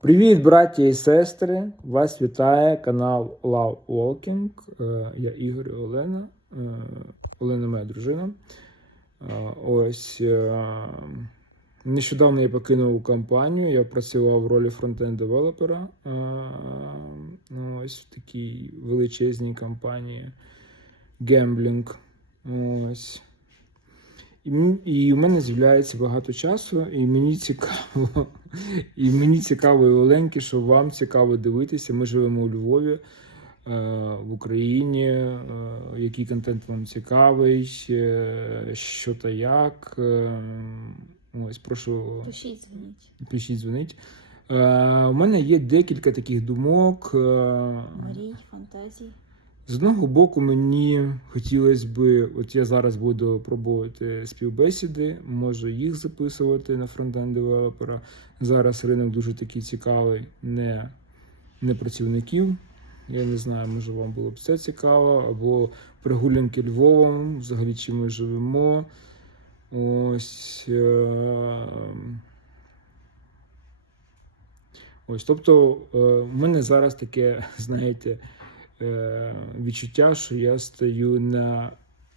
Привіт, браті і сестри! Вас вітає канал Love Walking. Е, Я Ігор і Олена. Е, Олена моя дружина. Е, Ось нещодавно я покинув компанію. Я працював в ролі фронтенд девелопера. Е, ну, Ось в такій величезній компанії Gambling. Ось. І, і в мене з'являється багато часу, і мені цікаво, і мені цікаво, і Оленки, що вам цікаво дивитися. Ми живемо у Львові, е, в Україні. Е, який контент вам цікавий, е, що та як. Ось, прошу, Пишіть, дзвоніть. пишіть, дзвоніть. У мене є декілька таких думок. Марій, фантазії. З одного боку, мені хотілося би, от я зараз буду пробувати співбесіди, можу їх записувати на фронтенд девелопера. Зараз ринок дуже такий цікавий, не, не працівників. Я не знаю, може вам було б це цікаво, або прогулянки Львовом, взагалі чи ми живемо. Ось. Е- Ось, тобто, е, в мене зараз таке, знаєте, відчуття, що я стою на,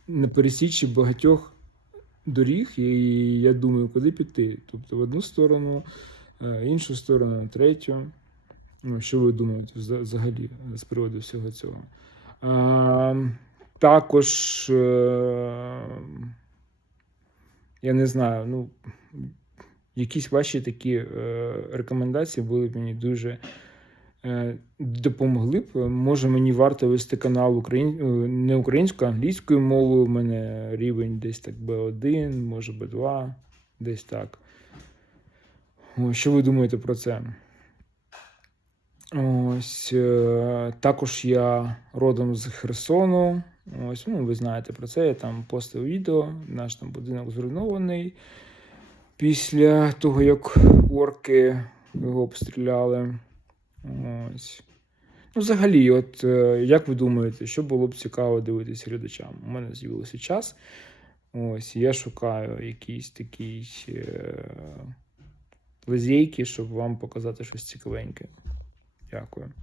на пересіччі багатьох доріг, і я думаю, куди піти. Тобто в одну сторону, е, іншу сторону, третю. Ну, що ви думаєте взагалі з приводу всього цього? А, також е, я не знаю, ну, якісь ваші такі е, рекомендації були б мені дуже е, допомогли б. Може, мені варто вести канал україн... е, не українською, а англійською мовою. У мене рівень десь так B1, може B2, десь так. Що ви думаєте про це? Ось е, також я родом з Херсону. Ось, ну, ви знаєте про це. Я там постив відео. Наш там будинок зруйнований. Після того, як орки його обстріляли. Ось. Ну, взагалі, от е, як ви думаєте, що було б цікаво дивитися глядачам? У мене з'явився час. Ось, я шукаю якісь такі е, лазейки, щоб вам показати щось цікавеньке. Дякую.